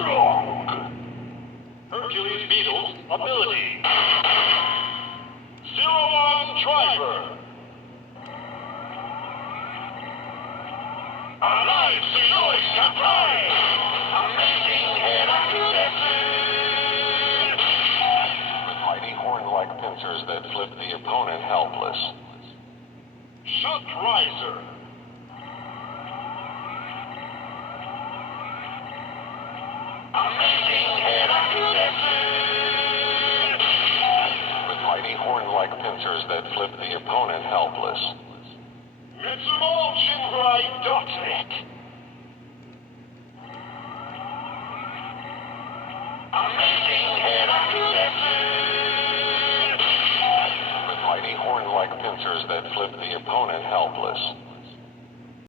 strong. Hercules Beetle's ability. 01 Driver. Alive, Sinoi's Surprise! Amazing Hercules! With mighty horn-like pincers that flip the opponent helpless. Riser. Amazing Hercules! With mighty horn-like pincers that flip the opponent helpless. KamenRider. Amazing Hercules! With mighty horn-like pincers that flip the opponent helpless.